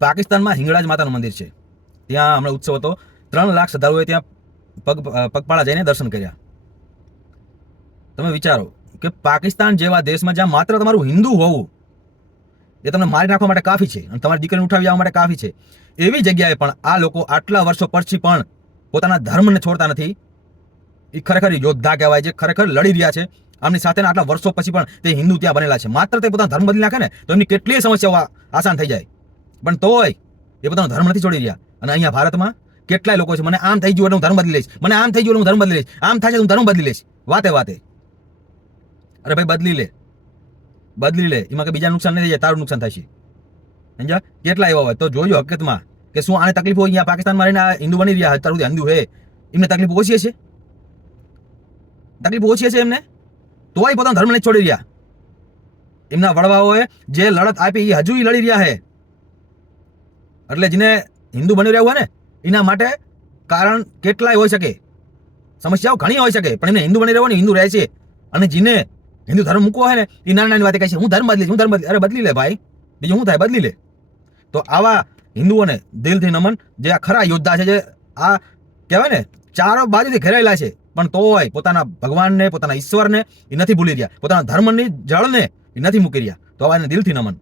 પાકિસ્તાનમાં હિંગળાજ માતાનું મંદિર છે, ત્યાં હમણાં ઉત્સવ હતો, 3 લાખ શ્રદ્ધાળુઓએ ત્યાં પગપાળા જઈને દર્શન કર્યા. તમે વિચારો કે પાકિસ્તાન જેવા દેશમાં જ્યાં માત્ર તમારું હિન્દુ હોવું એ તમને મારી નાખવા માટે કાફી છે અને તમારી દીકરીને ઉઠાવી જવા માટે કાફી છે, એવી જગ્યાએ પણ આ લોકો આટલા વર્ષો પછી પણ પોતાના ધર્મને છોડતા નથી. એ ખરેખર યોદ્ધા કહેવાય, જે ખરેખર લડી રહ્યા છે. આમની સાથેના આટલા વર્ષો પછી પણ તે હિન્દુ ત્યાં બનેલા છે. માત્ર તે પોતાનો ધર્મ બદલી નાખે ને તો એમની કેટલીય સમસ્યાઓ આસાન થઈ જાય, પણ તોય એ પોતાનો ધર્મ નથી છોડી રહ્યા. અને અહીંયા ભારતમાં કેટલાય લોકો છે, મને આમ થઈ ગયું એટલે હું ધર્મ બદલી લઈશ, મને આમ થઈ ગયું હું ધર્મ બદલી લઈશ, આમ થાય છે હું ધર્મ બદલી લઈશ. વાતે વાતે અરે ભાઈ બદલી લે, એમાં કે બીજા નુકસાન નહીં થાય, તારું નુકસાન થાય છે. સમજ્યા? કેટલા એવા હોય તો જોજો હકીકતમાં કે શું આને તકલીફ હોય. અહીંયા પાકિસ્તાનમાં રહીને હિન્દુ બની રહ્યા, અત્યાર સુધી હિન્દુ હે, એમને તકલીફ ઓછી છે, એમને તોય પોતાનો ધર્મ નહીં છોડી રહ્યા. એમના વડવાઓએ જે લડત આપી એ હજુ લડી રહ્યા છે. એટલે જેને હિન્દુ બની રહેવું હોય ને એના માટે કારણ કેટલાય હોઈ શકે, સમસ્યાઓ ઘણી હોઈ શકે, પણ એમને હિન્દુ બની રહેવું ને હિન્દુ રહે છે. અને જેને હિન્દુ ધર્મ મૂકવો હોય ને એ નાની નાની વાતે કહે છે હું ધર્મ બદલીશ. અરે બદલી લે ભાઈ, બીજું શું થાય, બદલી લે. તો આવા હિન્દુઓને દિલથી નમન, જે આ ખરા યોદ્ધા છે, જે આ કહેવાય ને ચારો બાજુથી ઘેરાયેલા છે, પણ તોય પોતાના ભગવાનને, પોતાના ઈશ્વરને એ નથી ભૂલી રહ્યા, પોતાના ધર્મની જળને એ નથી મૂકી રહ્યા. તો આવા એને દિલથી નમન.